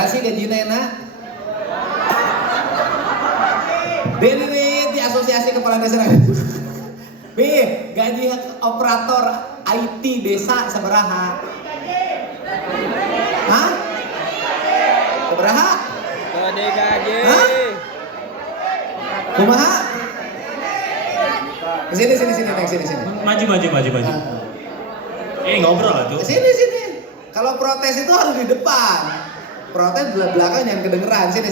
Kasih gaji nena. Di asosiasi kepala desa. B, gaji operator IT desa sabaraha? Hah? Sabaraha? Gede gaji. Hah? Kumaha? Sini. Maju. Ngobrol lah tuh. Sini. Kalau protes itu harus di depan. Protes di belakang yang kedengeran. Sini.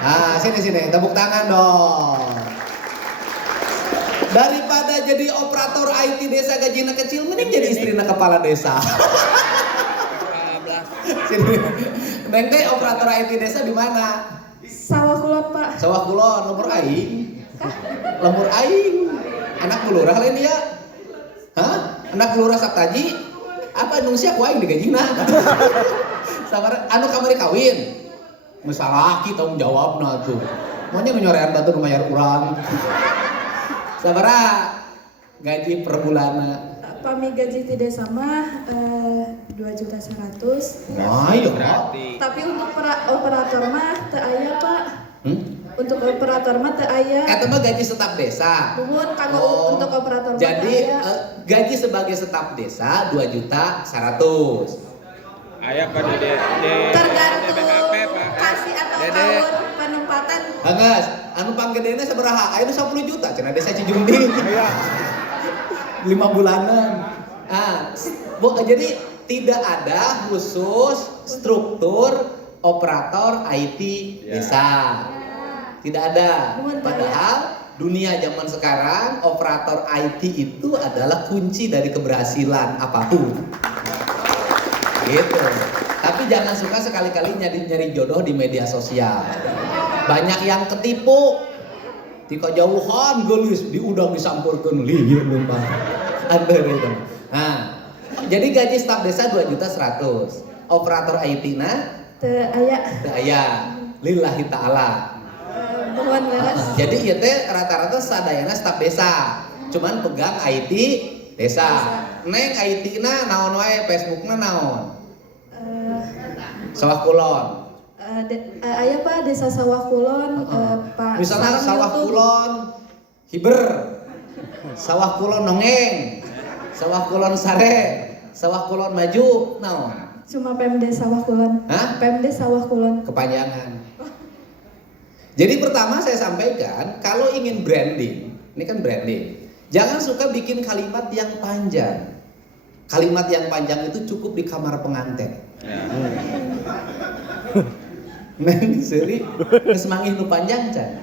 Ah, sini. Tepuk tangan dong. Daripada jadi operator IT desa gajinya kecil, mending jadi istrinya kepala desa. Sini. Neng teh operator IT desa di mana? Sawah Kulon, Pak. Sawah Kulon, lembur aing. Anak lurah lain ya. Hah? Anak lurah Saptaji. Apa nung siap wae digajina. Sabar anu kamari kawin. Masalah kita tanggung jawabna tuh. Maunya nyorean batu nu mayar urang. Sabaraha gaji per bulanna? Pami gaji tidak sama 2.100.000. Nah, iya. Tapi untuk operator mah teu aya, Pak. Untuk operator mah teu aya. Eta mah gaji staf desa. Nuhun kanggo untuk operator mah Jadi teu aya. gaji sebagai staf desa 2.100.000. Aya pada Tergantung BPKP, Pak. kasih atau Dede. tahun penempatan. Anggas, anu panggedena sabaraha? Aya nu 10 juta cenah desa Cijumbing. Iya. 5 bulanan. Jadi tidak ada khusus struktur operator IT desa. Tidak ada. Padahal dunia zaman sekarang operator IT itu adalah kunci dari keberhasilan apapun. Gitu. Tapi jangan suka sekali-kali nyari jodoh di media sosial. Banyak yang ketipu. Di kejauhan gelis diudang disampurkeun lieu lumba. Ada itu. Nah, jadi gaji staf desa 2.100.000. Operator IT-na Teu aya. Lillahi ta'ala. Mohon leres. Jadi ieu teh rata-rata sadayana staf desa. Cuman pegang IT desa. Neng IT-na naon wae, Facebook-na naon? Sawah Kulon. Aya Pak desa Sawah Kulon, Pak. Misalnya Sawah Kulon Hiber, Sawah Kulon Nongeng, Sawah Kulon Sare, Sawah Kulon Maju, naon? Cuma Pemdes Sawah Kulon. Hah? Pemdes Sawah Kulon. Kepanjangan. Jadi pertama saya sampaikan, kalau ingin branding, ini kan branding, jangan suka bikin kalimat yang panjang. Kalimat yang panjang itu cukup di kamar pengantin. Neng seri geus mangih nu panjang can.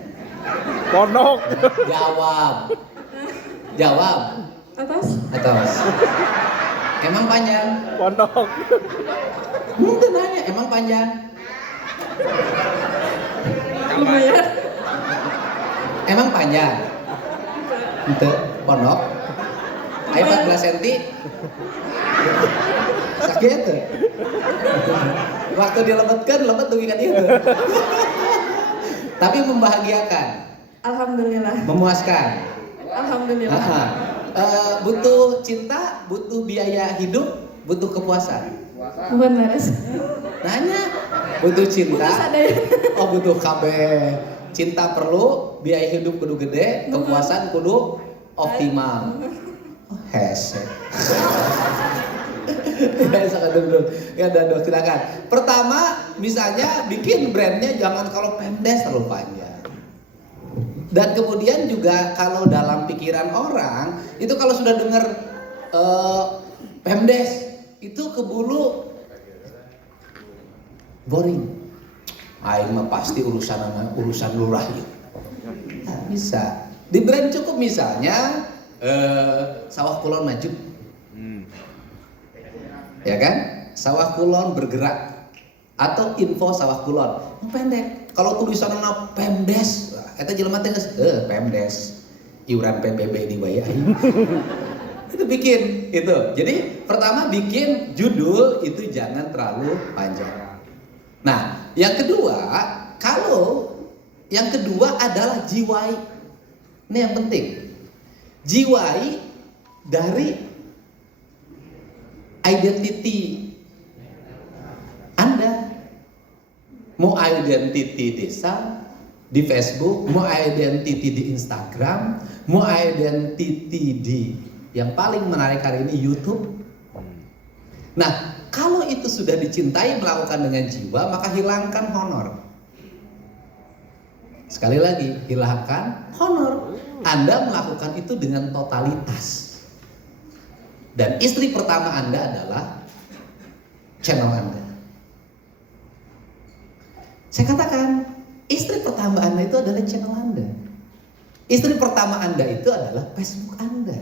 Pondok. Jawab. Atas. Emang panjang? Pondok. Mungkin nanya, emang panjang? Lumayan. Emang panjang? Ente pondok. Ayo 14 cm. Sakit tuh. Waktu dilebetkan, lebet tuh ikan itu. Tapi membahagiakan. Alhamdulillah. Memuaskan. Alhamdulillah. Butuh cinta, butuh biaya hidup, butuh kepuasan. Mohon leres. Nanya, butuh cinta. Putus sadaya. Oh, butuh KB. Cinta perlu, biaya hidup kudu gede, kepuasan kudu optimal. Hese. Ya udah, silakan. Pertama, misalnya bikin brandnya jangan kalau Pemdes terlalu panjang. Dan kemudian juga kalau dalam pikiran orang itu kalau sudah dengar Pemdes itu kebulu boring. Aing mah pasti urusan lurah ya. Nah, bisa. Di brand cukup misalnya Sawah Kulon Maju. Ya kan? Sawah Kulon bergerak atau info Sawah Kulon. Pendek. Kalau tulisanna Pemdes, eta jelema teh geus Pemdes. Iuran PBB dibayar. Itu bikin itu. Jadi pertama bikin judul itu jangan terlalu panjang. Nah, yang kedua adalah jiwai. Ini yang penting. Jiwai dari identity Anda. mau identity desa di Facebook, mau identity di Instagram, mau identity di yang paling menarik hari ini YouTube. Nah, kalau itu sudah dicintai melakukan dengan jiwa, maka hilangkan honor. Sekali lagi, hilangkan honor. Anda melakukan itu dengan totalitas. Dan istri pertama Anda adalah channel Anda. Saya katakan, istri pertama Anda itu adalah channel Anda. Istri pertama Anda itu adalah Facebook Anda.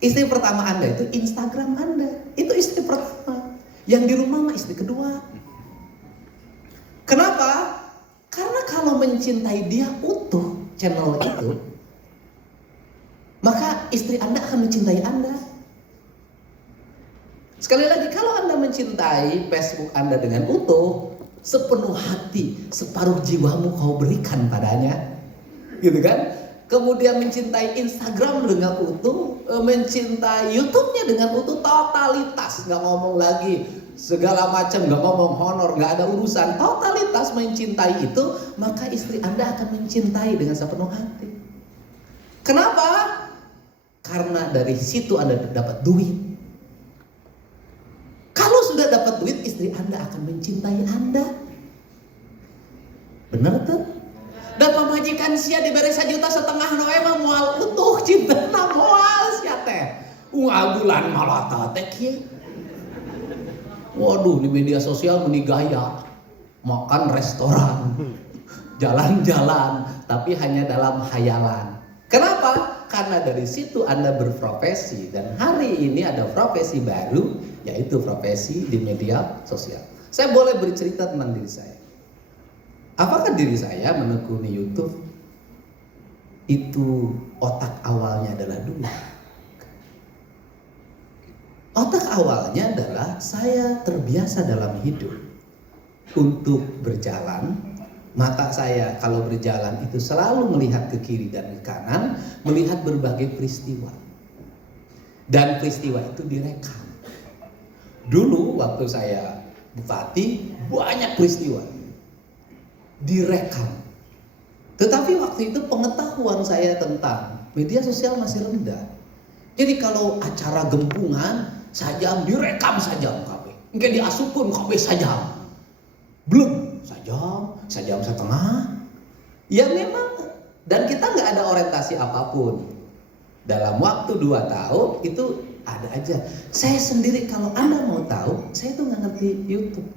Istri pertama Anda itu Instagram Anda. Itu istri pertama. Yang di rumah mah istri kedua. Kenapa? Karena kalau mencintai dia utuh channel itu, maka istri Anda akan mencintai Anda. Sekali lagi, kalau Anda mencintai Facebook Anda dengan utuh, sepenuh hati, separuh jiwamu kau berikan padanya. Gitu kan? Kemudian mencintai Instagram dengan utuh, mencintai YouTube-nya dengan utuh, totalitas, nggak ngomong lagi segala macam, nggak ngomong honor, nggak ada urusan, totalitas mencintai itu, maka istri Anda akan mencintai dengan sepenuh hati. Kenapa? Karena dari situ Anda dapat duit. Kalau sudah dapat duit, istri Anda akan mencintai Anda. Benar tuh? Dan pemajikan sia diberi 1,5 juta noe mah moal utuh cintana moal sia teh. Bulan malata teh kieu. Waduh, di media sosial meni gaya. Makan restoran. Jalan-jalan, tapi hanya dalam hayalan. Kenapa? Karena dari situ Anda berprofesi, dan hari ini ada profesi baru, yaitu profesi di media sosial. Saya boleh bercerita tentang diri saya. Apakah diri saya menekuni YouTube itu otak awalnya adalah duit? Otak awalnya adalah saya terbiasa dalam hidup untuk berjalan. Mata saya kalau berjalan itu selalu melihat ke kiri dan ke kanan, melihat berbagai peristiwa. Dan peristiwa itu direkam. Dulu waktu saya bupati, banyak peristiwa direkam. Tetapi waktu itu pengetahuan saya tentang media sosial masih rendah. Jadi kalau acara gempungan, sajam direkam sajam KB. Enggak diasupun KB sajam. Belum sajam setengah. Ya memang, dan kita nggak ada orientasi apapun. Dalam waktu 2 tahun itu ada aja. Saya sendiri kalau Anda mau tahu, saya tuh nggak ngerti YouTube.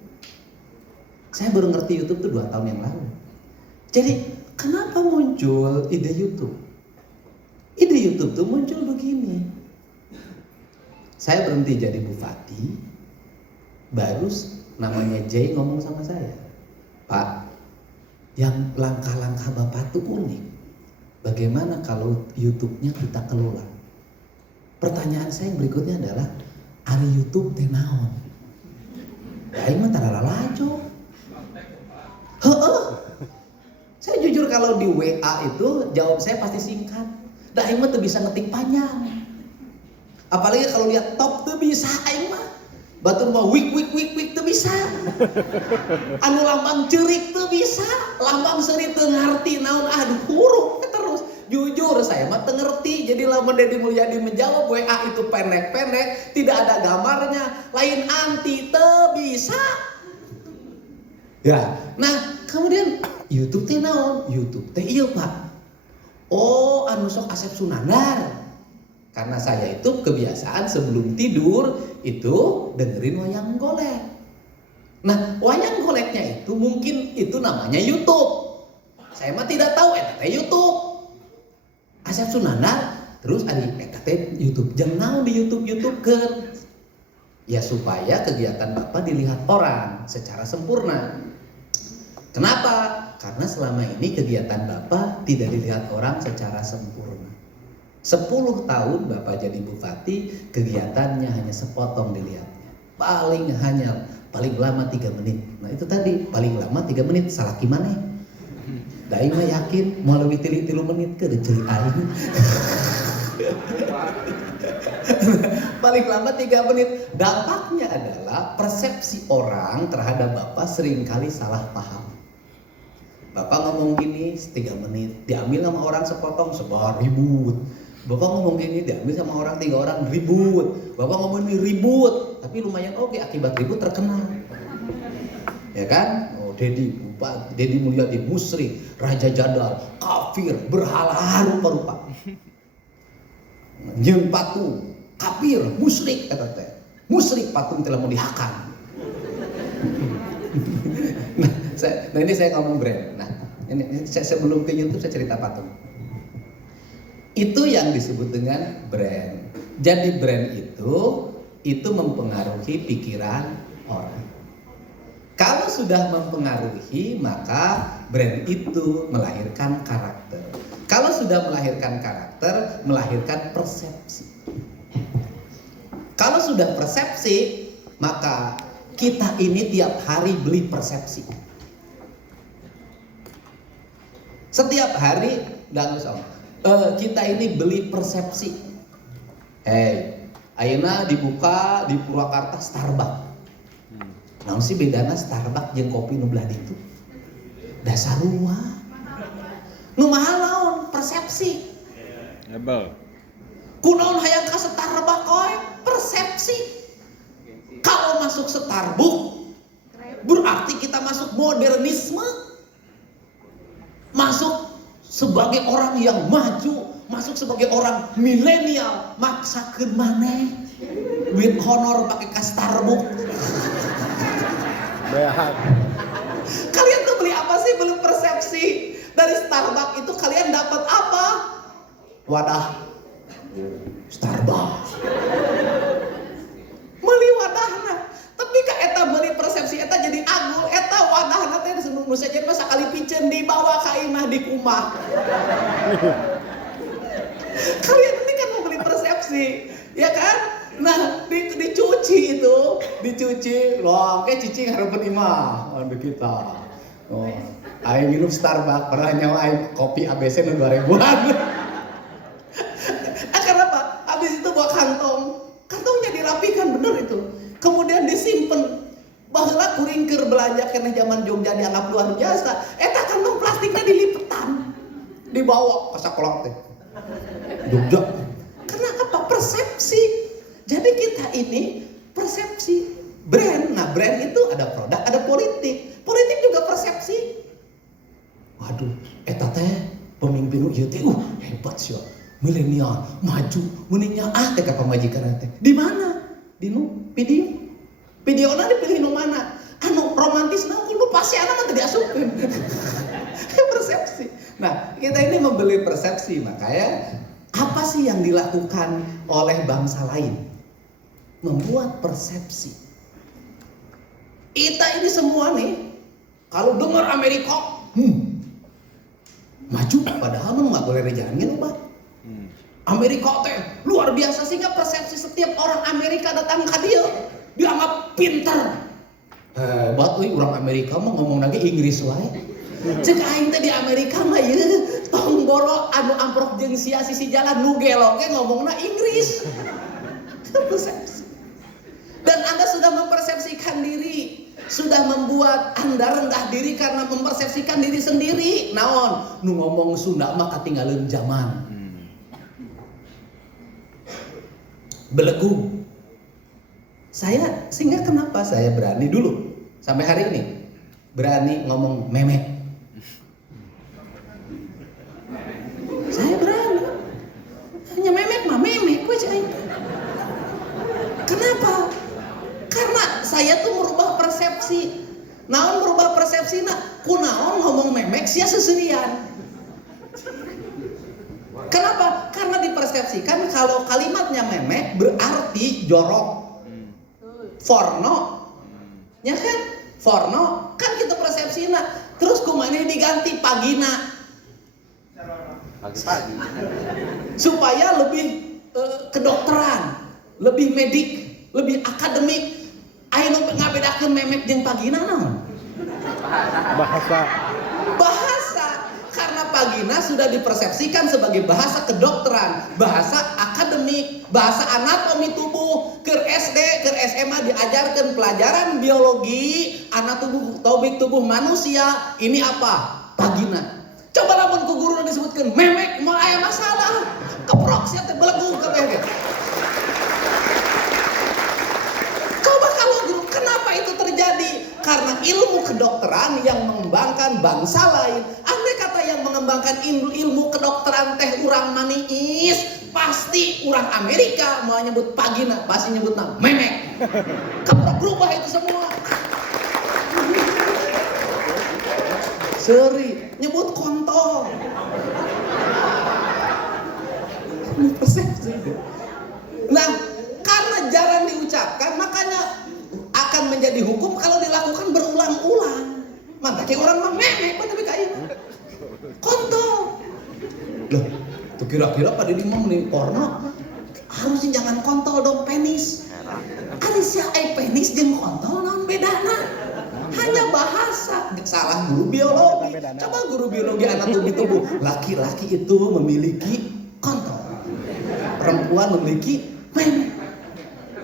Saya baru ngerti YouTube tuh 2 tahun yang lalu. Jadi kenapa muncul ide YouTube? Ide YouTube tuh muncul begini. Saya berhenti jadi bupati, baru namanya Jay ngomong sama saya, Pak, yang langkah-langkah Bapak tuh unik. Bagaimana kalau YouTube-nya kita kelola? Pertanyaan saya yang berikutnya adalah, ari YouTube teh naon? Aing mah tarara lajo. Saya jujur kalau di WA itu jawab saya pasti singkat. Da aing mah teu bisa ngetik panjang. Apalagi kalau lihat top teu bisa aing mah. Batur mah wik teu bisa. Anu lambang ceurik teu bisa, lambang seuri teu ngarti naon aduh huruf terus. Jujur saya mah teu ngerti. Jadi lamun Deddy Mulyadi menjawab WA itu pendek-pendek, tidak ada gambarnya, lain anti teu bisa. Ya, nah kemudian YouTube teh naon? YouTube teh ieu Pak. Oh, anu sok Asep Sunandar. Karena saya itu kebiasaan sebelum tidur itu dengerin wayang golek. Nah, wayang goleknya itu mungkin itu namanya YouTube. Saya mah tidak tahu eta teh YouTube. Asep Sunandar terus ada eta teh YouTube. Jeung naon di YouTube-YouTubekeun? Ya supaya kegiatan Bapak dilihat orang secara sempurna. Kenapa? Karena selama ini kegiatan Bapak tidak dilihat orang secara sempurna. 10 tahun Bapak jadi bupati, kegiatannya hanya sepotong dilihatnya. Paling lama 3 menit. Nah itu tadi, paling lama 3 menit, salah gimana? Daing mah yakin, mau lebih 3 menit ke diceri aing. Paling lama 3 menit. Dampaknya adalah persepsi orang terhadap Bapak seringkali salah paham. Bapak ngomong gini 3 menit, diambil sama orang sepotong, sebar ribut. Bapak ngomong gini, diambil sama orang 3 orang, ribut. Bapak ngomong ini ribut, tapi lumayan oke, akibat ribut terkenal. Ya kan? Oh, Dedi Bupati, Dedi Mulyadi musyrik, Raja Jadal, kafir, berhala rupa-rupa. Nyeun patung, kafir, musyrik kata teh. Musyrik patung telah mau dihakan. Nah ini saya ngomong brand. Nah ini sebelum ke YouTube saya cerita patung. Itu yang disebut dengan brand. Jadi brand itu mempengaruhi pikiran orang. Kalau sudah mempengaruhi, maka brand itu melahirkan karakter. Kalau sudah melahirkan karakter, melahirkan persepsi. Kalau sudah persepsi, maka kita ini tiap hari beli persepsi. Setiap hari, kita ini beli persepsi. Hey, ayeuna dibuka di Purwakarta Starbucks. Naon sih bedana Starbucks jeung kopi nu belah ditu? Dasar rumah. Nu mahal naon? Persepsi. Hebel. Kunaon hayang ka Starbucks koy? Persepsi. Kalau masuk Starbucks berarti kita masuk modernisme. Masuk sebagai orang yang maju, masuk sebagai orang milenial, maksakeun maneh duit honor pakai ka Starbucks. Kalian tuh beli apa sih? Beli persepsi. Dari Starbucks itu kalian dapat apa? Wadah Starbucks. Meuli wadahna. Tapi ka eta meuli persepsi eta jadi agul, eta wadahna teh nu sajen mah sakali piceun dibawa ka imah di kumah. Kalian ini kan mau beli persepsi, ya kan? Nah, dicuci itu, loh, kayak cicing hareupeun imah anu kita. Oh, aing minum Starbucks, pernah nyawa aing kopi ABC nu 2000-an. Kenapa? Habis itu bawa kantongnya dirapikan bener itu. Kemudian disimpan. Baheula kuring keur belanja keneh zaman Jogja dianggap luar biasa. Eta kantong plastiknya dilipetan. Dibawa ke sakolot teh. Jogja. Karena apa? Persepsi. Jadi kita ini persepsi. Brand. Nah, brand itu ada produk, ada politik. Politik juga persepsi. Waduh, eta teh pemimpin ieu teh hebat sih. Milenial, maju, meningnya teh ka pamajikan teh. Di mana? Di nu video. Videona dipilih nu mana? Anu romantis na kudu pasti ana mah teu diasupkeun. Persepsi. Nah, kita ini membeli persepsi, makanya apa sih yang dilakukan oleh bangsa lain? Membuat persepsi. Kita ini semua nih, kalau dengar Amerika, maju, padahal mah nggak boleh dijalangin Pak. Amerika teh luar biasa sehingga persepsi setiap orang Amerika datang ke dia dianggap pintar. Hebat euy urang Amerika mah ngomong lagi Inggris wae. Cek aing teh di Amerika mah ieu tong boro anu amprok jeung sia sisi jalan nu gelok ge ngomongna Inggris. Persepsi. Dan Anda sudah mempersepsikan diri, sudah membuat Anda rendah diri karena mempersepsikan diri sendiri. Naon? Nu ngomong Sunda mah katinggalan zaman. Belegu. Sehingga kenapa saya berani dulu sampai hari ini berani ngomong memek. Saya berani. Hanya memek mah memek we cai. Kenapa? Karena saya tuh merubah persepsi. Naon merubah persepsi na? Kunaon ngomong memek sia seserian. Kenapa? Karena dipersepsikan kalau kalimatnya memek berarti jorok. Forno. Ya kan? Forno kan kita persepsina. Terus kumaha diganti pagina. Pagi. Supaya lebih kedokteran, lebih medik, lebih akademik. Aya nu ngabedakeun memek jeung pagina naon? Bahasa. Karena pagina sudah dipersepsikan sebagai bahasa kedokteran, bahasa akademik, bahasa anatomi tubuh. Ke SD, ke SMA diajarkan pelajaran biologi, anatomi tubuh manusia. Ini apa? pagina. Coba lamun ku guru disebutkan memek mau aya masalah. Keprok sia teh belegu kabeh. Coba kalau guru, kenapa itu terjadi? Karena ilmu kedokteran yang mengembangkan bangsa lain. Andai kata yang mengembangkan ilmu kedokteran teh urang maniis, pasti urang Amerika mau nyebut pagina, pasti nyebutna memek. Keprok berubah itu semua. Seri nyebut kontol. Ini persepsi. Nah, karena jarang diucapkan, makanya akan menjadi hukum kalau dilakukan berulang-ulang. Maka kayak orang memek, tapi kayak kontol. Loh, tuh kira-kira pada dimong nih porno harusnya jangan kontol dong, penis. Arisya penis jeung kontol naon bedana? Hanya bahasa. Salah guru biologi. Coba guru biologi anatomi tubuh. Laki-laki itu memiliki kontol, perempuan memiliki memek.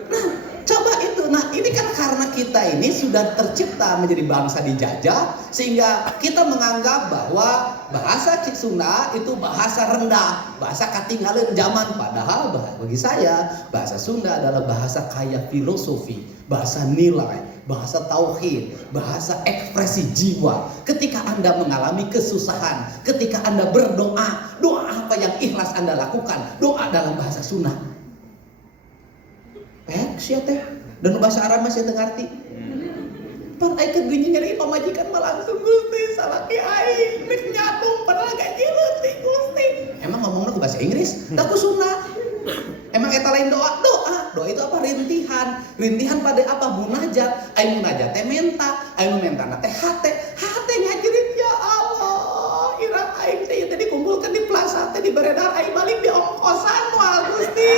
Nah, coba itu. Nah, ini kan karena kita ini sudah tercipta menjadi bangsa dijajah, sehingga kita menganggap bahwa bahasa Sunda itu bahasa rendah, bahasa katinggalan zaman. Padahal bagi saya bahasa Sunda adalah bahasa kaya filosofi, bahasa nilai, bahasa tauhid, bahasa ekspresi jiwa. Ketika Anda mengalami kesusahan, ketika Anda berdoa, doa apa yang ikhlas Anda lakukan? Doa dalam bahasa Sunda. Sia teh dan bahasa Arab masih teu ngarti. Pan ai keur geuning nyari pamajikan mah langsung Gusti salaki aing geus nyatung padahal gaji leutik Gusti. Emang ngomongna ku bahasa Inggris? Da ku Sunda. Emang eta lain doa? Doa itu apa? Rintihan pada apa? Munajat. Aing munajat teh menta, aing mentana teh hate ngajerit ya Allah. Irang aing teh tadi dikumpulkan di plaza teh di beredar aing balik di ongkosan moal Gusti.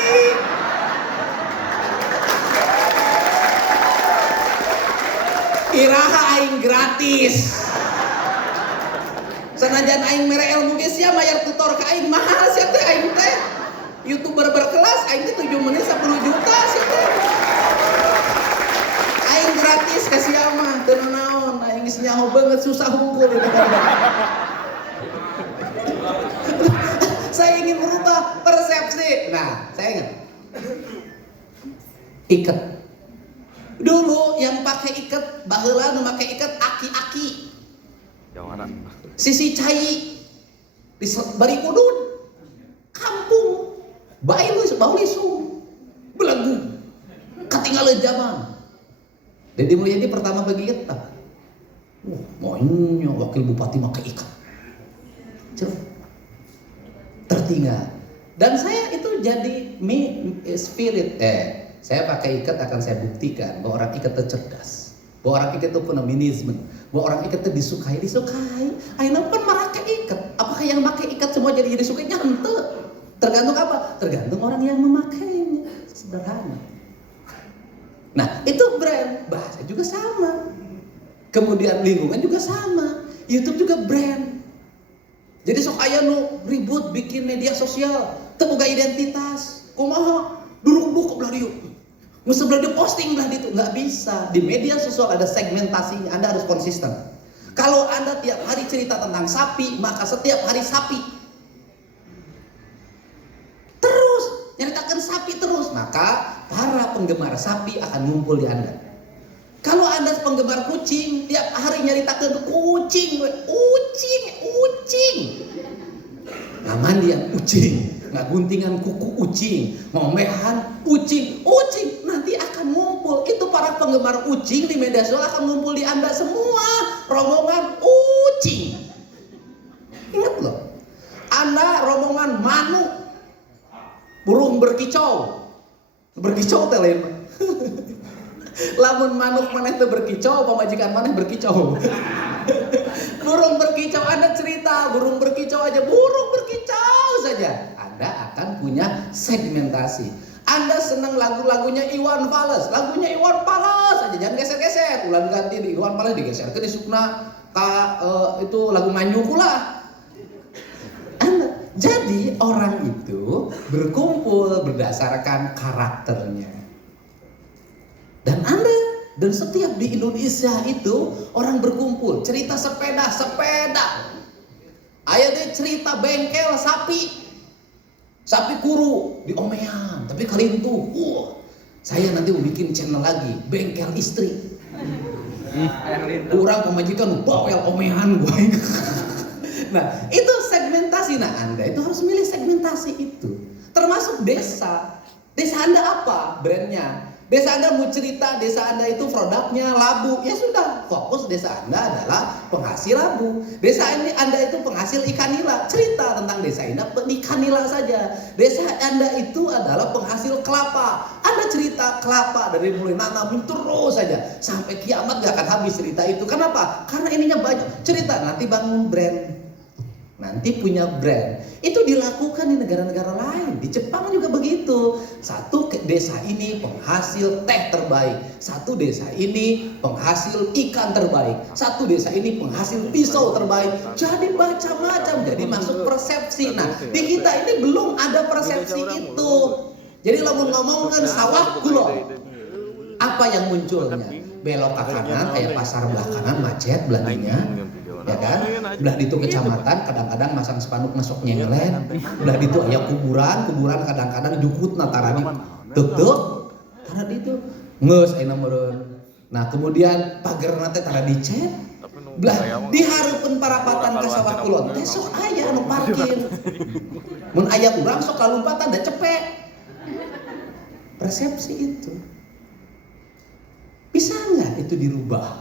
Iraha aing gratis. Sanajan aing mere ilmu ge sia mayar tutor ka aing mahal sia teh aing teh. YouTuber berkelas aing teh 7 menit 10 juta sia teh. Aing gratis ka sia mah teu naon, aing geus nyaho beungeut susah hungkul. Saya ingin merubah persepsi. Nah, saya ingat. Iket. Dulu yang pakai iket, baheula nu make iket aki-aki. Jawara. Sisi cai di bari kudud. Kampung. Bae lu bau lisung. Belegu. Ketinggalan zaman. Dedi Mulyadi pertama bagi iket. Moinnya wakil bupati make iket. Coba. Tertinggal. Dan saya itu jadi spirit. Saya pakai ikat akan saya buktikan bahwa orang ikat itu cerdas, bahwa orang ikat itu feminisme, bahwa orang ikat itu disukai. Ayeuna pun make ikat. Apakah yang pakai ikat semua jadi disukainya? Henteu. Tergantung apa? Tergantung orang yang memakainya. Sederhana. Nah, itu brand. Bahasa juga sama. Kemudian lingkungan juga sama. YouTube juga brand. Jadi sok aya nu ribut bikin media sosial, teu boga identitas. Kumaha? Duduk ke belah dieu. Mesti belah posting belah ditu, nggak bisa. Di media sosial ada segmentasinya, Anda harus konsisten. Kalau Anda tiap hari cerita tentang sapi, maka setiap hari sapi. Terus nyeritakan sapi terus, maka para penggemar sapi akan ngumpul di Anda. Kalau Anda penggemar kucing, tiap hari nyeritakan kucing. Naman dia kucing. Nggak guntingan kuku ucing, ngomehan ucing, nanti akan ngumpul. Itu para penggemar ucing di media sosial akan ngumpul di Anda semua, rombongan ucing. Ingat loh, Anda rombongan manuk, burung berkicau teh lain. Lamun manuk maneh teu berkicau, pamajikan maneh berkicau. Burung berkicau, Anda cerita burung berkicau aja, burung berkicau saja. Anda akan punya segmentasi. Anda senang lagu-lagunya Iwan Fals, aja jangan geser-geser. Ulang ganti di Iwan Fals digeser ke di Sukna itu lagu Manyu lah. Jadi orang itu berkumpul berdasarkan karakternya. Dan setiap di Indonesia itu orang berkumpul cerita sepeda. Aya teh cerita bengkel sapi kuru di Omean, tapi kalintuh. Saya nanti mau bikin channel lagi, bengkel istri. Kurang pemajikan bawel Omean gue. Nah, itu segmentasi. Nah, Anda itu harus milih segmentasi itu. Termasuk desa. Desa Anda apa brandnya? Desa Anda mau cerita, desa Anda itu produknya labu. Ya sudah, fokus desa Anda adalah penghasil labu. Desa Anda itu penghasil ikan nila. Cerita tentang desa Anda ikan nila saja. Desa Anda itu adalah penghasil kelapa. Anda cerita kelapa dari mulai nanam terus saja. Sampai kiamat gak akan habis cerita itu. Kenapa? Karena ininya banyak. Cerita, nanti bangun brand. Nanti punya brand. Itu dilakukan di negara-negara lain. Di Jepang juga begitu. Satu desa ini penghasil teh terbaik. Satu desa ini penghasil ikan terbaik. Satu desa ini penghasil pisau terbaik. Jadi macam-macam. Jadi masuk persepsi. Nah, di kita ini belum ada persepsi itu. Jadi lamun ngomongkan sawah kulon, apa yang munculnya? Belok ke kanan, kayak pasar belah kanan macet beladinya. Ya kan? Belah itu kecamatan kadang-kadang masang spanduk masuk nyenglet. Belah itu aya kuburan kadang-kadang jukut natarani tuk karena itu ngeus ayeuna meureun. Nah, kemudian pagerna teh tara dicet. Belah dihareupeun parapatan ka sawah kulon teh sok aya anu parkir. Mun aya urang sok kalumpatan da cepek. Persepsi itu. Bisa nggak itu dirubah?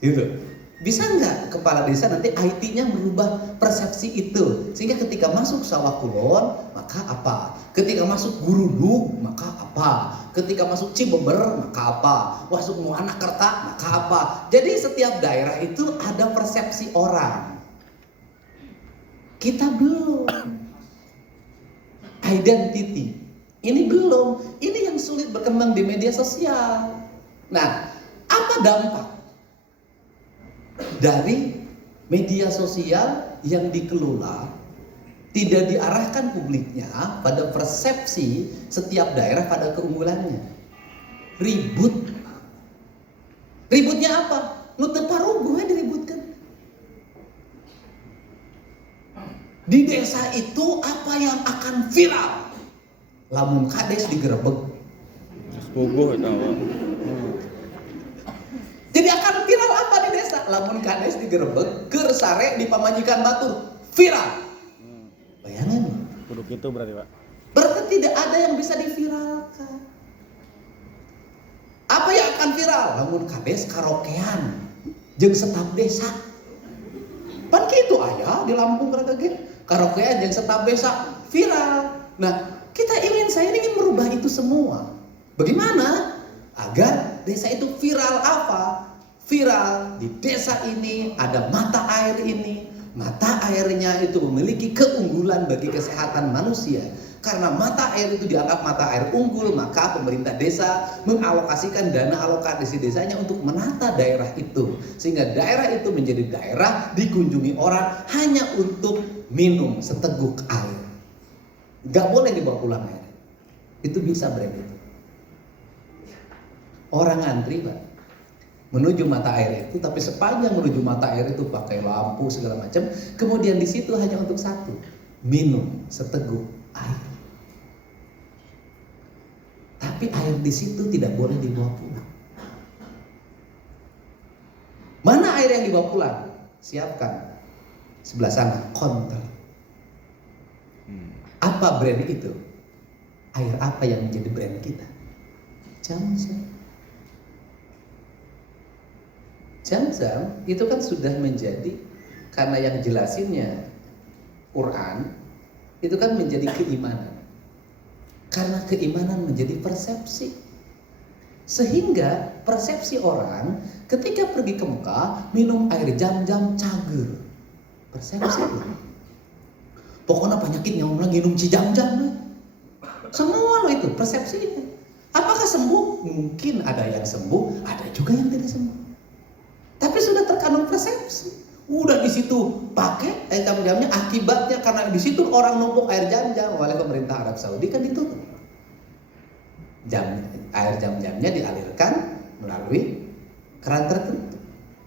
Gitu. Bisa nggak kepala desa nanti IT-nya merubah persepsi itu sehingga ketika masuk sawah kulon maka apa, ketika masuk Guruduk maka apa, ketika masuk Cibeber maka apa, masuk Muanakerta maka apa. Jadi setiap daerah itu ada persepsi orang. Kita belum identity ini belum, ini yang sulit berkembang di media sosial. Nah, apa dampak dari media sosial yang dikelola tidak diarahkan publiknya pada persepsi setiap daerah pada keunggulannya? Ributnya apa? Nu teu paruguh diributkan. Di desa itu apa yang akan viral? Lamun kades digerebek. Sepuguh eta. Jadi akan viral apa di desa? Lamun kades digerebek, keur sare di pamajikan batur, viral. Bayangin. Kudu kitu berarti, Pak. Berarti tidak ada yang bisa diviralkan. Apa yang akan viral? Lamun kades karaokean jeung setap desa. Pan kitu aya di Lampung karaoke. Karaokean jeung setap desa viral. Nah, saya ingin merubah itu semua. Bagaimana? Agar desa itu viral apa? Viral di desa ini ada mata air ini. Mata airnya itu memiliki keunggulan bagi kesehatan manusia. Karena mata air itu dianggap mata air unggul, maka pemerintah desa mengalokasikan dana alokasi desanya untuk menata daerah itu. Sehingga daerah itu menjadi daerah dikunjungi orang hanya untuk minum seteguk air. Gak boleh dibawa pulang air. Itu bisa brand itu. Orang ngantri Pak menuju mata air itu, tapi sepanjang menuju mata air itu pakai lampu segala macam. Kemudian di situ hanya untuk satu, minum seteguk air. Tapi air di situ tidak boleh dibawa pulang. Mana air yang dibawa pulang? Siapkan sebelah sana konter. Apa brand itu? Air apa yang menjadi brand kita? Zam-zam itu kan sudah menjadi, karena yang jelasinnya Quran, itu kan menjadi keimanan. Karena keimanan menjadi persepsi. Sehingga persepsi orang ketika pergi ke Mekah minum air Zam-zam cager. Persepsi itu. Pokoknya penyakit nyawa lagi minum Zam-zam. Semua lo itu persepsinya. Apakah sembuh? Mungkin ada yang sembuh, ada juga yang tidak sembuh. Tapi sudah terkandung persepsi. Udah di situ pakai air Zam-zamnya, akibatnya karena di situ orang numpuk air Zam-zam oleh pemerintah Arab Saudi kan ditutup. Air Zam-zamnya dialirkan melalui keran tertentu.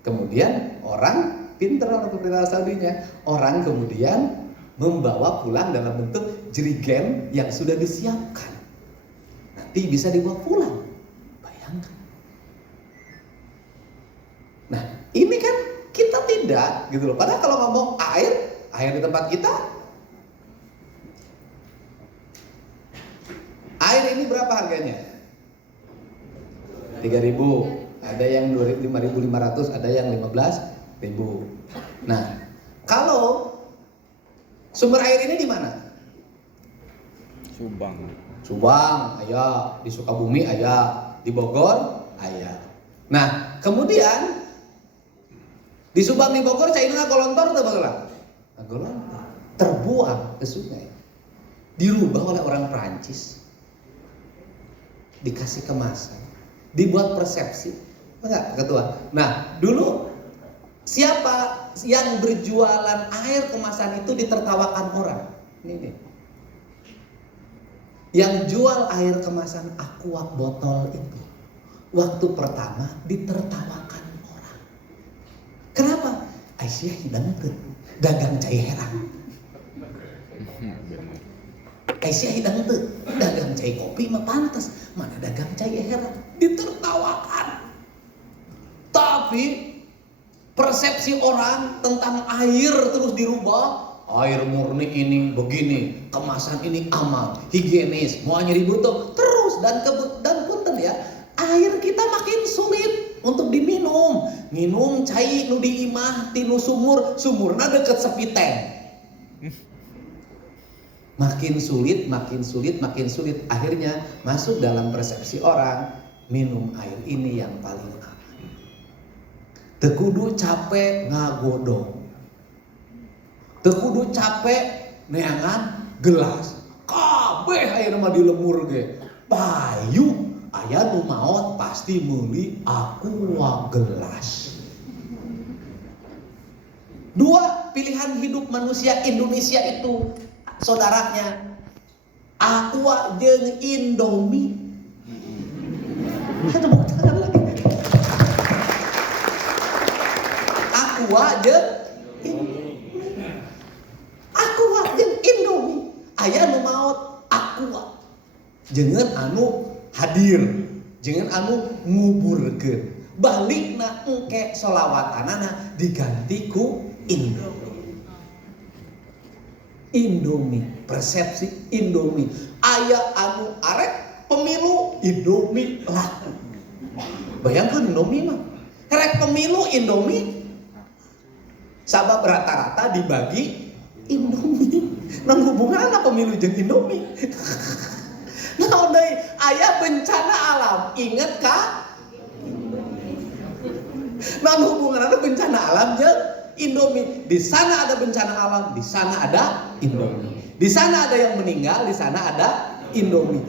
Kemudian orang pinter orang pemerintah Saudinya. Orang kemudian membawa pulang dalam bentuk jerigen yang sudah disiapkan. Nanti bisa dibawa pulang. Bayangkan. Nah, ini kan kita tidak gitu loh. Padahal kalau ngomong air di tempat kita, air ini berapa harganya? 3.000, ada yang 5.500, ada yang 15.000. Nah, kalau sumber air ini di mana? Subang, ayah. Di Sukabumi, ayah. Di Bogor, ayah. Nah, kemudian di Subang, di Bogor, cairnya golontor atau bagaimana? Golontor. Terbuang ke sungai. Dirubah oleh orang Perancis. Dikasih kemasan. Dibuat persepsi. Enggak, ketua? Nah, dulu siapa yang berjualan air kemasan itu ditertawakan orang? Ini. Yang jual air kemasan aqua botol itu waktu pertama ditertawakan orang. Kenapa? Aisyah hidang teu dagang cai herang. Aisyah hidang teu dagang cai kopi mah pantas, mana dagang cai herang. Ditertawakan. Tapi persepsi orang tentang air terus dirubah. Air murni ini begini, kemasan ini aman, higienis, semuanya dibutuh terus dan punten ya, air kita makin sulit untuk diminum. Minum cai nu di imah tinu sumurna deket sepiteng. Makin sulit. Akhirnya masuk dalam persepsi orang, minum air ini yang paling aman. Teu kudu capek ngagodong. Teu kudu capek neangan gelas. Kabeh ayeuna mah dilemur ge. Payu aya nu maot pasti meuli aqua gelas. Dua pilihan hidup manusia Indonesia itu saudaranya aqua jeung Indomie. Tepuk tangan lagi. Aqua jeung Indomie. Aya nu maot aqua. Jangan anu hadir, jangan anu nguburkeun. Balikna engke sholawatanana diganti ku Indomie. Persepsi Indomie. Aya anu arek pemilu Indomie laku. Bayangkan Indomie mah. Rek pemilu Indomie. Sabab rata-rata dibagi Indomie. Nang hubungan pemilu jeung Indomie. Nah, deui aya bencana alam, inget ka? Nang hubungan bencana alam jeung Indomie. Di sana ada bencana alam, di sana ada Indomie. Di sana ada yang meninggal, di sana ada Indomie.